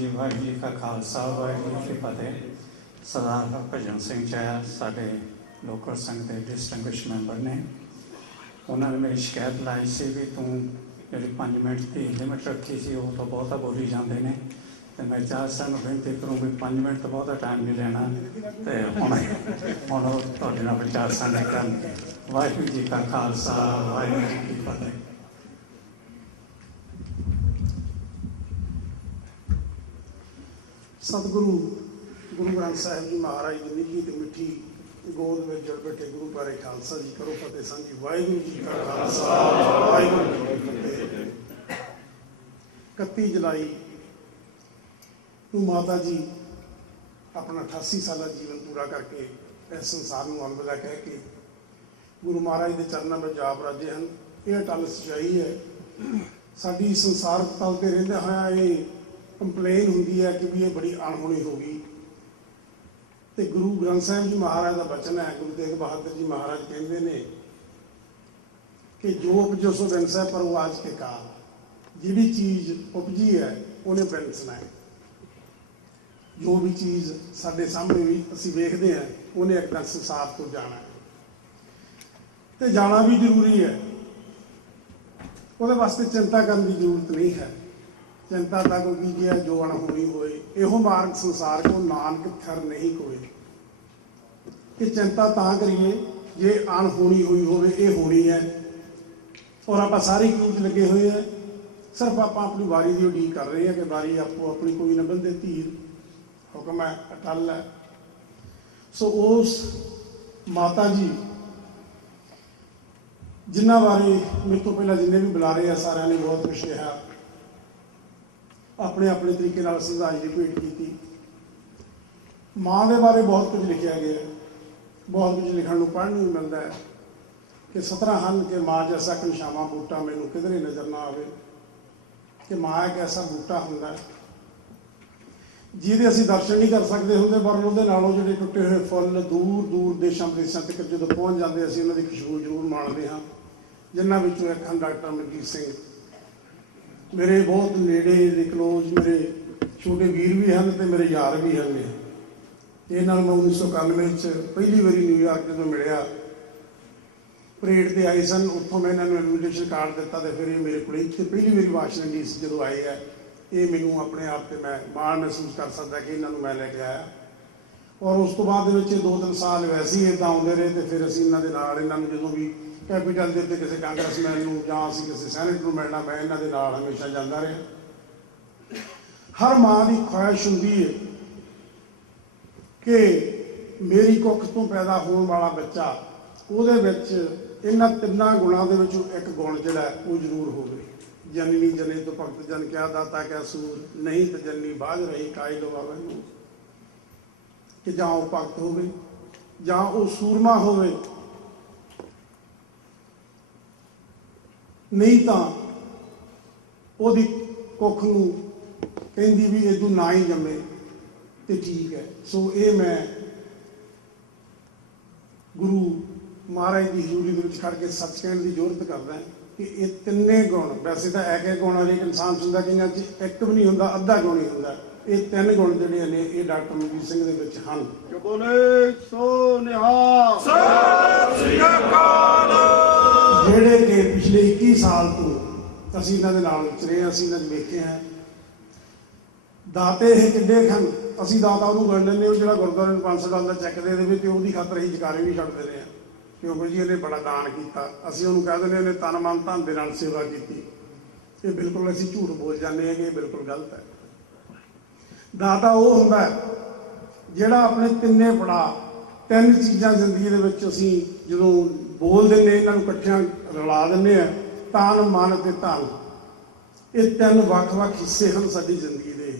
जी, वाहिगुरू जी का खालसा वाहिगुरू जी की फतेह। सरदार हरभजन सिंह चाया साडे लोकल संघ के डिस्टिंग्विश मैंबर ने, उन्होंने मेरी शिकायत लाई सी भी तू जी 5 मिनट की लिमिट रखी सी वो तो बहुता बोली जाते हैं। तो मैं चाह साहब बेनती करूँ भी 5 मिनट तो बहुता टाइम नहीं लेना, तो हम थोड़े नाल विचार साझे कर। वाहिगुरू जी का खालसा वाहिगुरू जी की फतेह। सतगुरु गुरु ग्रंथ साहिब जी महाराज की निजी तो मिठी गोद में जड़ बैठे गुरु प्यारे खालसा जी करो फतेह सांझी। वाहिगुरू जी का खालसा वाहिगुरू जी की फतेह। 31 जुलाई को माता जी अपना 88 साल जीवन पूरा करके इस संसार में अलविदा कह के गुरु महाराज के चरणों में जा राजे हैं। यह अटल सच्चाई है। साडी संसार तल पर रहिंदे होया ये कंप्लेन होंगी है कि भी ये बड़ी अणहोनी हो गई। तो गुरु ग्रंथ साहिब जी महाराज का वचन है, गुरु तेग बहादुर जी महाराज कहते हैं कि जो उपजो सो बिनस है पर वो आज के काल, जिहड़ी चीज़ उपजी है उन्हें बिनसना है। जो भी चीज़ साडे सामने भी असीं वेखदे हैं उन्हें एक दिन संसार तो जाना है, तो जाना भी जरूरी है। उहदे वास्ते चिंता करने की जरूरत नहीं है। चिंता तक कीजिए जो अणहोनी होए, एहो मार्ग संसार को नानक थर नहीं कोई। ये चिंता तां करिए जे अणहोनी हुई होवे, ये होनी है और आप सारी कीमत लगे हुए हैं। सिर्फ आप अपनी वारी की उड़ीक कर रहे हैं कि वारी आपको अपनी कोई न बंदे। तीर हुक्म है, अटल है। सो उस माता जी जिन्हों बारे मेरे तो पहला जिन्हें भी बुला रहे हैं सारे ने बहुत कुछ कहा, अपने अपने तरीके नाल श्रद्धांजलि भेंट की। माँ के बारे बहुत कुछ लिखा गया, बहुत कुछ लिखण नूं पढ़न नूं मिलता है कि 17 हन कि माँ जैसा घनश्यामा बूटा मैनू किधरे नज़र ना आवे। कि माँ एक ऐसा बूटा हुंदा है जिहदे असीं दर्शन नहीं कर सकते होंदे, पर उहदे नालों जिहड़े टुटे हुए फुੱਲ दूर दूर देशों विदेशों तक जो पहुँच जाते असीं उन्हां दी खुशबू जरूर माणदे हाँ। जिन्हां विचों एक हन डॉक्टर मलकीत सिंह, मेरे बहुत नेड़े दे क्लोज मेरे छोटे वीर भी हैं तो मेरे यार भी हैं। ये नाल मैं 1991 पहली बारी न्यूयॉर्क जो मिलिया, परेड पर आए सन, उत्थों मैं इन्होंने इन्विटेशन कार्ड दिता तो फिर ये मेरे को पहली बारी वाशिंगटन डीसी जो आए है, ये मैनू अपने आप से मैं माण महसूस कर सकता कि इन्होंने मैं लैके आया। और उस तो बाद 2-3 साल वैसे ही इदा आते रहे, तो फिर असीं इन्हों के नाल इन्हों जो भी कैपीटल के उत्ते किसी कांग्रेसमैन नूं जां असीं किसी सैनेट नूं मिलना, मैं इन्हां दे नाल हमेशा जांदा रहा। हर माँ की ख्वाहिश हुंदी है कि मेरी कुख तो पैदा होने वाला बच्चा उहदे विच इन्हां 3 गुणां दे विचों एक गुण जिहड़ा वो जरूर होवे। जननी जने तो भगत जन क्या दाता क्या सूर, नहीं तो जननी बाज रही काई लवावे नूं। कि जां वो भगत होवे जां वो सूरमा होवे, नहीं तो वही कुख नूं कहंदी भी इदू ना ही जमे तो ठीक है। सो ये मैं गुरु महाराज की हजूरी के खड़ के सच कहने की जरूरत करदा कि ये 3 गुण, वैसे तो एक गुण हर एक इंसान सुनता कि इन्हां च एक भी नहीं होंदा, अद्धा गुण ही होंदा। ये 3 गुण जिहड़े ने ये डॉक्टर मलकीत सिंह दे विच हन। जिहड़े कि पिछले 21 साल तो असीं इन्हां दे नाल विचरे, असीं इन्हां नूं वेखे हैं। दाते ये किड्डे खन, असीं दाता उहनूं गण लैंदे, जिहड़ा गुरुद्वारे नूं $500 का चैक दे देवे तो उहदी खातर असीं जकारे भी छड्ड दिंदे हां क्योंकि जी इन्हें बड़ा दान किया। असीं उहनूं कह दिंदे इन्हें तन मन धन दे नाल सेवा की। ये बिल्कुल असीं झूठ बोल जाते हैं कि ये बिल्कुल गलत है। दाता वो हुंदा है जिहड़ा अपने 3 पड़ा 3 चीज़ां जिंदगी दे विच असीं जदों बोल देंगे, इन्हां नूं इकट्ठियां रला देंगे हैं, तन मन ते धन, ये 3 ਵੱਖ-ਵੱਖ हिस्से हैं साडी जिंदगी दे।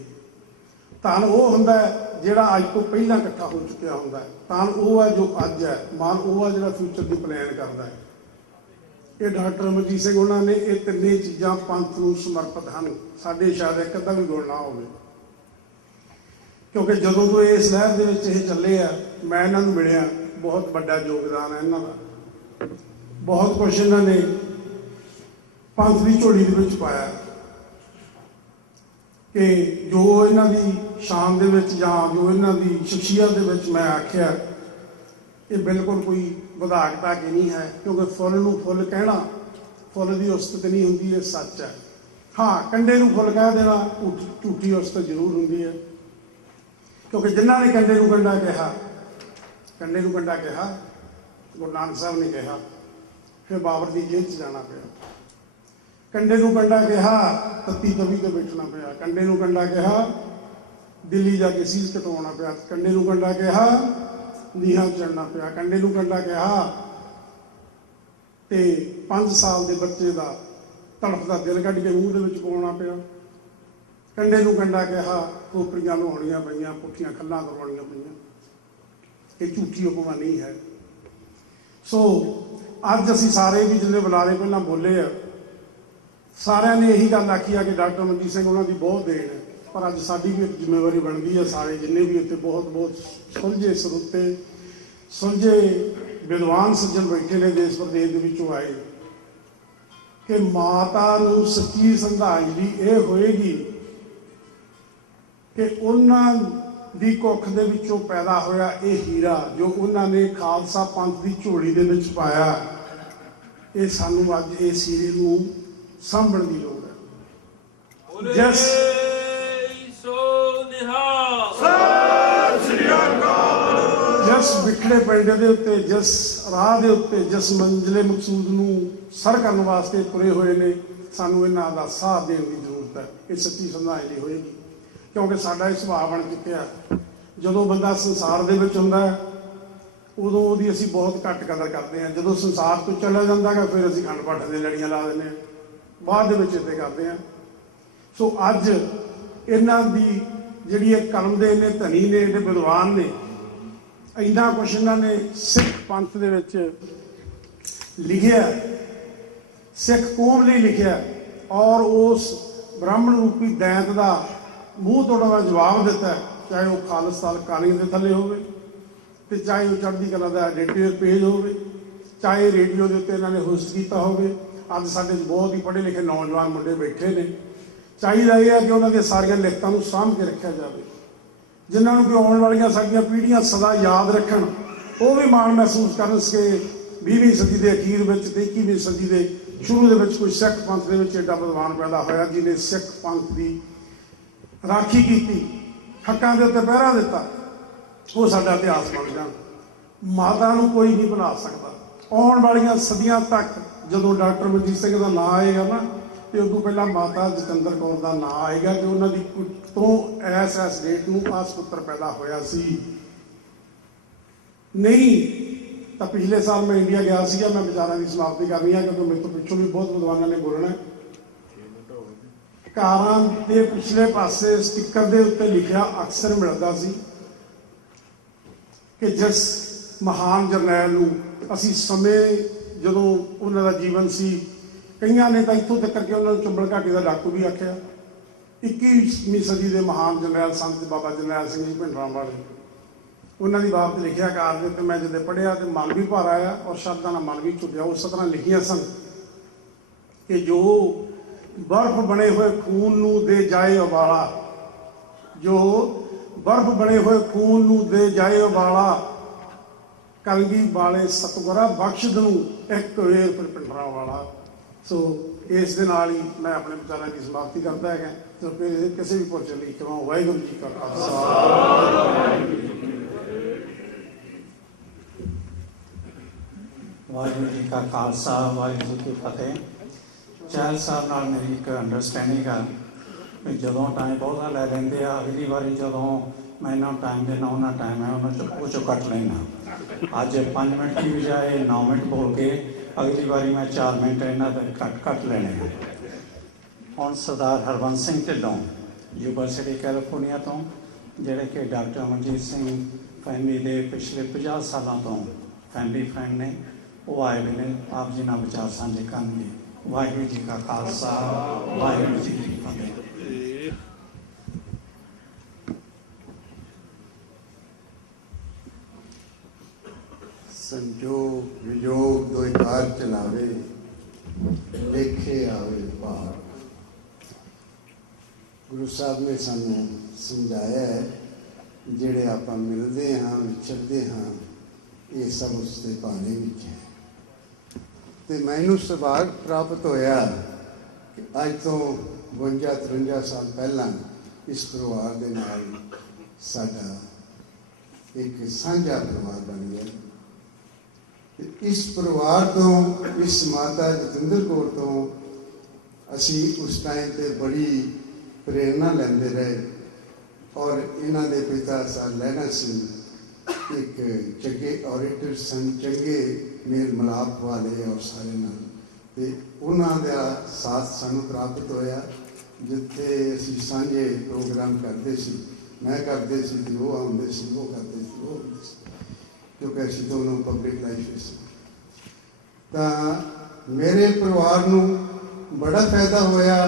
धन वो हुंदा है जिहड़ा अज तो पहलां इकट्ठा हो चुकिया हुंदा है, धन वो है जो अज है, मन वो है जिहड़ा फ्यूचर की प्लान करता है। ये डॉक्टर मलकीत सिंह उन्होंने ये 3 चीज़ां पंथ नूं समर्पित हैं। साडे शायद एक अद्धा भी गुण ना होवे, क्योंकि जदों तो इस लहर दे विच ये चले आ, मैं इन्हां नूं मिलिया, बहुत बड़ा योगदान है इन्हां दा। बहुत कुछ इन्होंने पंथ की झोली दे विच पाया। कि जो इन्हां दी शान दे विच जां जो इन्हां दी शख्सियत दे विच मैं आख्या ये बिल्कुल कोई वधाकता की नहीं है, क्योंकि फुल नूं फुल कहना फुल की उस्तत नहीं होंदी, ये सच है। हाँ, कंडे नूं फुल कह देना झूठी उस्तत जरूर होंदी है, क्योंकि जिन्हां ने कंडे नूं कंडा कहा, कंडे नूं कंडा कहा, गुरु नानक साहब ने कहा, फिर बाबर की जेल च जाना पिया। कंडे नूं कंडा कहा, तत्ती तवी ते बैठना पिया। कंडे नूं कंडा कहा, दिल्ली जाके सीस कटवाना पिया। कंडे नूं कंडा कहा, नीहां चढ़ना पिया। कंडे नूं कंडा कहा ते 5 साल के बच्चे का तड़फदा दिल कढ़ के मूँह दे विच पाउणा पिया। कंडे नूं कंडा कहा, खोपड़ियां लुहाउणियां पईयां, पुठियां खल्लां करवाउणियां पईयां। ये झूठी उपमा नहीं है। सो अज असीं सारे भी जिन्ने बुलारे पहलां बोले आ, सारिਆਂ ने यही गल आखी है कि डॉक्टर मनजीत सिंह उन्होंने बहुत देन है, पर अज साडी भी एक जिम्मेवारी बनती है, सारे जिन्ने भी इत्थे बहुत बहुत सुलझे सरुते सुलझे विद्वान सज्जन बैठे ने देश प्रदेश के विचों आए, कि माता नूं सच्ची श्रद्धांजलि ये होएगी कि उन्हां दी कुख दे विचों पैदा होया ये हीरा जो उन्होंने खालसा पंथ की झोली दे विच पाया, ये सानूं अज इस हीरे नूं सांभण की लोड़ है। जिस जिस बिखड़े पिंड दे उत्ते, जिस राह दे उत्ते, जिस मंजिले मकसूद नूं सर करन वास्ते तुरे होए ने, सानूं इन्हां दा साथ देण की जरूरत है। ये सच्ची श्रद्धांजलि होएगी, क्योंकि साडा इह सुभाव बन चुक्या, जदों बंदा संसार दे विच हुंदा है उदों उहदी असीं बहुत घੱਟ कदर करते हैं। जदों संसार तो चला जांदा है फिर असीं खंड पाठ दी लड़ियां ला दिंदे हैं, बाद दे विच इत्थे करते हैं। सो अज इन्हां दी जिहड़ी इह कलम दे इन्ने धनी ने, इन्ने विद्वान ने, इन्ना कुछ इन्हां ने सिख पंथ दे विच लिखिआ, सिख कौम लई लिखिआ, और उस ब्राह्मण रूपी दैंत का मूँह तोड़न का जवाब दिता, चाहे वह खालिस्तान कालीन के थले होवे, ते चाहे वह चढ़ती कला का एडिटोरियल पेज होवे, चाहे रेडियो के उत्ते इन्होंने होस्ट किया होवे। अज साडे बहुत ही पढ़े लिखे नौजवान मुंडे बैठे ने, चाहिए यह है कि उन्होंने सारिया लिखतां नूं सामभ के रखा जाए, जिन्होंने कि आने वाली साडियां पीढ़ियां सदा याद रखन, वो भी माण महसूस कर सके 20वीं सदी के अखीर में ते 21वीं सदी के शुरू के कोई सिख पंथ के एडा विद्वान पैदा होया जिन्हें सिख पंथ की राखी की, हक्कां दे उत्ते पहरा दिता, वो साडा इतिहास बन जाण। माता नूं कोई नहीं भुला सकता। आने वाली सदियां तक जदों डॉक्टर मनजीत सिंह का नाम आएगा ना, तो उदों पहला माता जतिंदर कौर का नाम आएगा कि उन्होंने तो इस डेट में आ पुत्र पैदा होया सी। नहीं तो पिछले साल मैं इंडिया गया सीगा, मैं विचारों की समाप्ति करनी है क्योंकि मेरे तो पिछों भी बहुत विद्वानों ने बोलना है। कारां के पिछले पासे स्टिकर के उत्ते लिखा अक्सर मिलता सी कि जिस महान जरनैल नूं असीं समय जदों उन्हां दा जीवन सी, कईयां ने तो इत्थों तक कि उन्होंने चुंबल घाटी का डाकू भी आख्या। 21वीं सदी के महान जरनैल संत बाबा जरनैल सिंह जी भिंडरां वाले, उन्होंने बाबत लिखिया कार के, मैं जब पढ़िया तो मन भी भर आया और शब्दों का मन भी झुकिया। उस तरह लिखिया सन कि जो बर्फ बने हुए खून नूं दे जाए उबाला, जो बर्फ बने हुए खून नूं दे जाए उबाला, कलगी वाले सतगुरा बख्श दूं एक वेर फिर भिंडरां वाला। सो इस दे नाल ही मैं अपने विचारों की समाप्ति करता है। तो फिर किसी भी पुरजे लई कहां वाहिगुरू जी का खालसा वाहिगुरू जी का खालसा वाहिगुरू जी की फतेह। चहल साहब नाल मेरी एक अंडरस्टैंडिंग है कि जदों टाइम बहुता लै लेंदे आ, अगली बारी जदों मैं इन्हों टाइम देना उन्ना टाइम है उन्होंने चो कट लेना। अज 5 मिनट की बजाय 9 मिनट बोल के अगली बारी मैं 4 मिनट इन्हों के कट लेने हैं। हुण सरदार हरबंस सिंह ढिल्लों यूनिवर्सिटी कैलीफोर्निया तो, जिहड़े कि डॉक्टर मनजीत सिंह फैमिली के पिछले 50 सालों तो फैमिली फ्रेंड ने, वो आए हुए ने आप जी नाल विचार साझे करनगे। वाहिगुरू जी का खालसा वाहिगुरू जी की फतेह। संजोग वियोग दो कार चलावे, लेखे आवे पार। गुरु गुरु साहब ने सानू समझाया है ਜਿਹੜੇ ਆਪਾਂ ਮਿਲਦੇ ਹਾਂ ਵਿਚਰਦੇ ਹਾਂ ਇਹ ਸਭ ਉਸ ਦੇ ਭਾਣੇ ਵਿੱਚ ਹੈ। ਤੇ ਮੈਨੂੰ ਸੁਭਾਗ ਪ੍ਰਾਪਤ ਹੋਇਆ ਕਿ ਅੱਜ ਤੋਂ 52-53 ਸਾਲ ਪਹਿਲਾਂ ਇਸ ਪਰਿਵਾਰ ਦੇ ਨਾਲ ਸਾਡਾ ਇੱਕ ਸਾਂਝਾ ਪਰਿਵਾਰ ਬਣ ਗਿਆ। ਤੇ ਇਸ ਪਰਿਵਾਰ ਤੋਂ ਇਸ ਮਾਤਾ ਜਤਿੰਦਰ ਕੌਰ ਤੋਂ ਅਸੀਂ ਉਸ ਟਾਈਮ ਤੇ ਬੜੀ ਪ੍ਰੇਰਨਾ ਲੈਂਦੇ ਰਹੇ। और इन्हों के पिता सर लहना सिंह एक चंगे ऑडिटर सन, चंगे मेल मिलाप वाले और सारे नाल उन्होंने साथ सानू प्राप्त होया जिथे असी सांझे प्रोग्राम करते सी। मैं करते सी वो आते सी, वो करते सी, वो आते सी, क्योंकि असी दोनों पब्लिक लाइफ से। तो मेरे परिवार नू बड़ा फायदा होया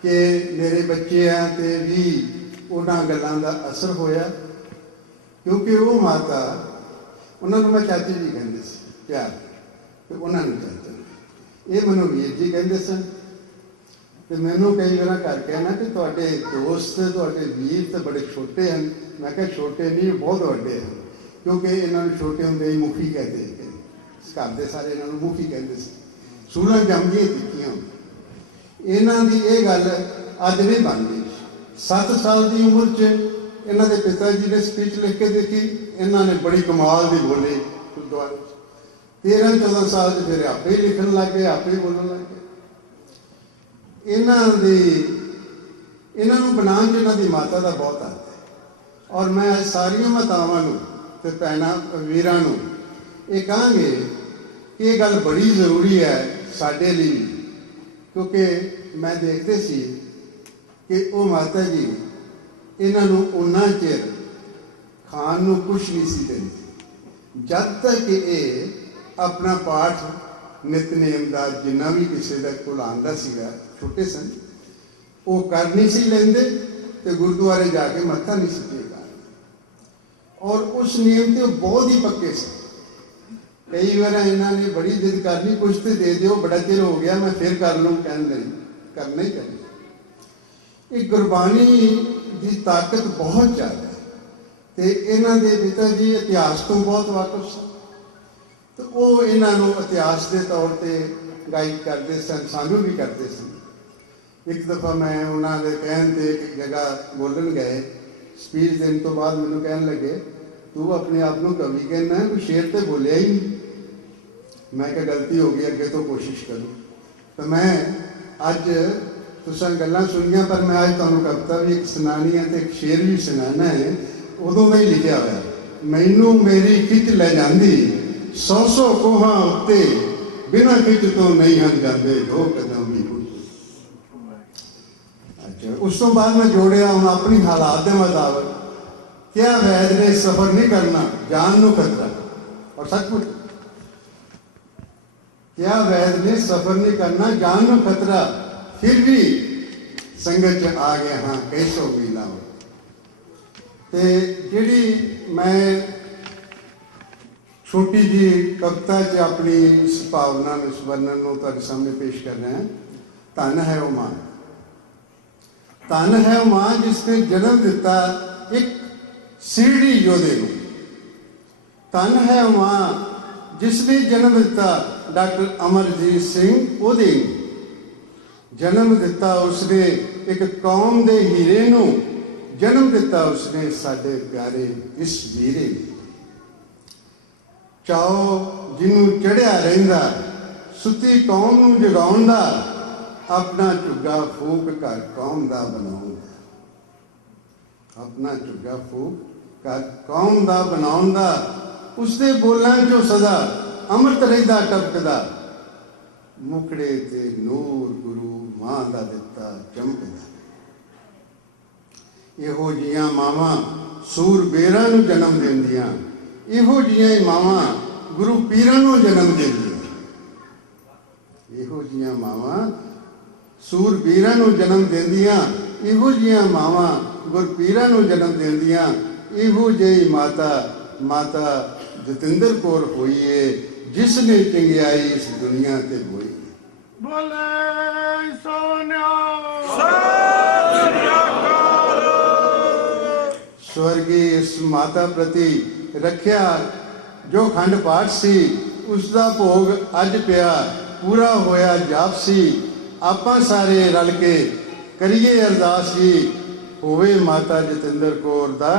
कि मेरे बच्चे ते भी उन्होंने गलों का असर होया, क्योंकि वो माता उन्होंने मैं चाची जी कहते प्यार, तो उन्होंने चाचा ये मैनू वीर जी कहते सन। तो मैनू कई बार घर कहना कि तुहाडे दोस्त तुहाडे वीर तो बड़े छोटे हैं। मैं कहा छोटे नहीं, बहुत बड़े हैं, क्योंकि इन्होंने छोटे होंगे ही मुखी कहते थे। घर के सारे इन्होंने मुखी कहते थे। सूरह जमदियां तिखियां इन्हों की यह गल अज नहीं बन गई। 7 साल की उम्र च इन्हों के पिता जी ने स्पीच लिख के देखी, इन्होंने बड़ी कमाल की बोली गुरुद्वारे। 13-14 साल फिर आपे ही लिखन लग गए, आपे ही बोलन लग गए। इन्हों बना इन्हों की माता का बहुत हथ है। और मैं सारिया मातावां ते भैणां वीरां नूं ये कहांगे कि ये गल बड़ी जरूरी है साडे लई, क्योंकि मैं देखते सी कि वो माता जी इन्हों उन्ना चिर खान नूं कुछ नहीं सी देंदी जब तक कि ये अपना पाठ नितनेम का जिन्ना भी किसी का कोल आंदा सीगा, छोटे सन, वो कर नहीं सी लेंदे ते गुरुद्वारे जाके मत्था नहीं सी टेका। और उस नियम से बहुत ही पक्के सन। कई बार इन्होंने बड़ी जिद करनी, कुछ तो दे दो, बड़ा चिर हो गया मैं फिर कर लूँ, कहन नहीं करना ही करना। एक गुरबाणी की ताकत बहुत ज़्यादा है। तो इन्हों के पिता जी इतिहास तो बहुत वाकिफ सन, तो वो इन्हों इतिहास के तौर पर गाइड करते सन, सानू भी करते सन। एक दफ़ा मैं उन्होंने कहन ते एक जगह बोलन गए, स्पीच देने तो बाद मैनू कहन लगे तू अपने आप को कवि कहना है, कोई शेर तो बोलिया ही नहीं। मैं क्या गलती हो गई, अगे तो कोशिश करूँ। तो मैं अज तुसां गल्लां सुनिया, पर मैं अज तुहानूं कविता भी एक सुनानी है तो एक शेर भी सुनाना है। उदों का ही लिखिया होया, मैनू मेरी खिच लै जांदी 100 कोहां उत्ते बिना खिच तो नहीं हन जाते 2 कदम भी। अच्छा, उस तो बाद मैं जोड़िया हूँ अपनी हालात के मुताबिक, क्या वैद ने सफर नहीं करना जान नूं खतरा। और सचमुच क्या वैद ने सफर नहीं करना जान नूं खतरा, फिर भी संगत च आ गए हाँ कैसो भी ना हो। तो जी मैं छोटी जी कविता च अपनी इस भावना इस वर्णन को तुहाडे सामने पेश कर रहे हैं। धन है वो मां, धन है वो मां जिसने जन्म दिता एक सीढ़ी योधे को। धन है वो मां जिसने जन्म दिता डॉक्टर अमरजीत सिंह ओहदे नूं। जन्म दिता उसने एक कौम दे हीरे नूं, जन्म दिता उसने साडे प्यारे इस वीरे। चाओ जिन्हों चढ़िया रहिंदा सुती कौम नूं जगाउण दा, अपना झुग्गा फूक कर कौम दा बनाउण दा। अपना झुग्गा फूक कर कौम दा बनाउण दा, उसदे बोलां चों सदा अमृत रहिंदा टपकदा। मुखड़े ते नूर गुरु मां दा दिता चमकदा। इहो जियां मावां सूरबीरां नूं जन्म दिंदियां, इहो जियां ही मावां गुरु पीरां नूं जन्म दिंदियां। इहो जियां मावां सूरबीरां नूं जन्म दिंदियां, इहो जियां मावां गुरु पीरां नूं जन्म दिंदियां। इहो जी माता माता जतिंदर कौर होई है, जिसने चंगियाई इस दुनिया ते बोई। बोले सोनिया स्वर्गीय इस माता प्रति रखिया जो खंड पाठ सी उसका भोग अज पिया पूरा होया जापसी। आपां सारे रल के करिए अरदास जी होवे माता जतिंदर कौर दा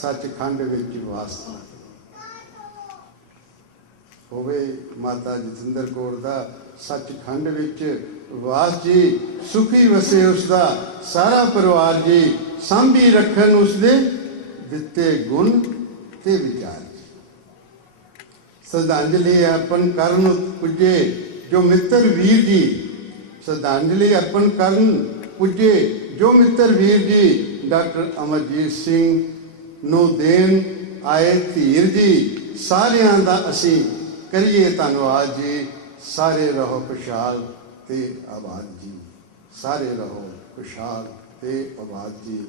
सचखंड विच वास। होवे माता जतिंदर कौर दा सचखंड विच वास जी। सुखी वसे उसका सारा परिवार जी। सांभी रखन उसदे दिते गुण ते विचार। श्रद्धांजलि अर्पण करन पुजे जो मित्र वीर जी। श्रद्धांजलि अर्पण करन पुजे जो मित्र वीर जी। डॉक्टर अमरजीत सिंह नूं देन आए धीर जी। सारियां दा असीं करिए धन्नवाद जी। सारे रहो खुशहाल ते आबाद जी। सारे रहो खुशहाल ते आबाद जी।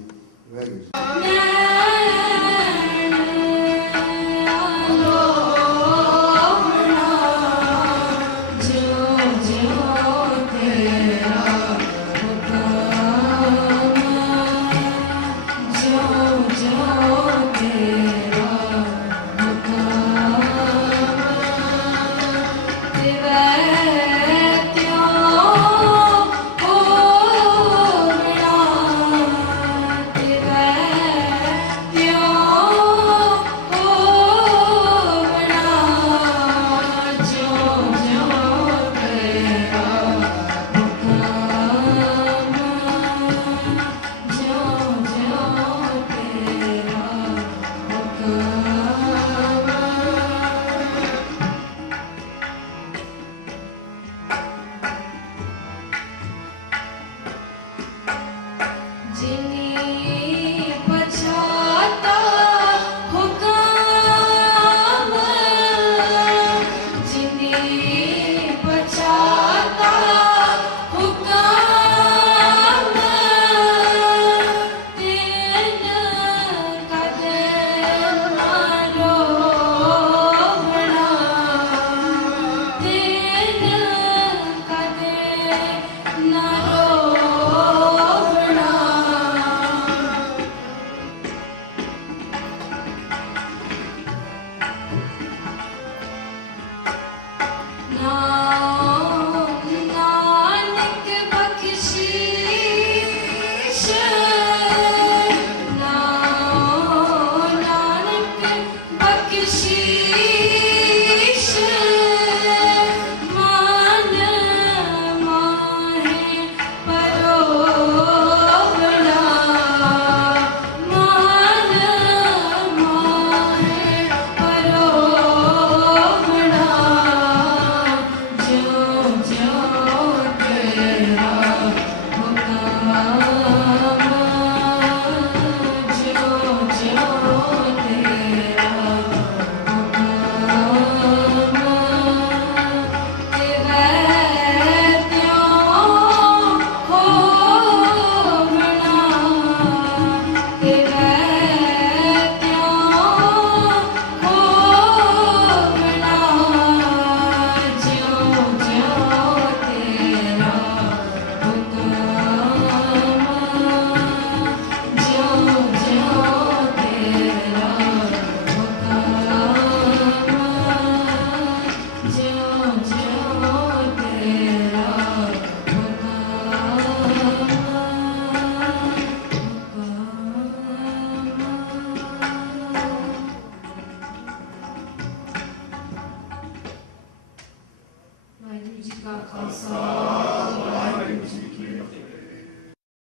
वाहिगुरू जी का खालसा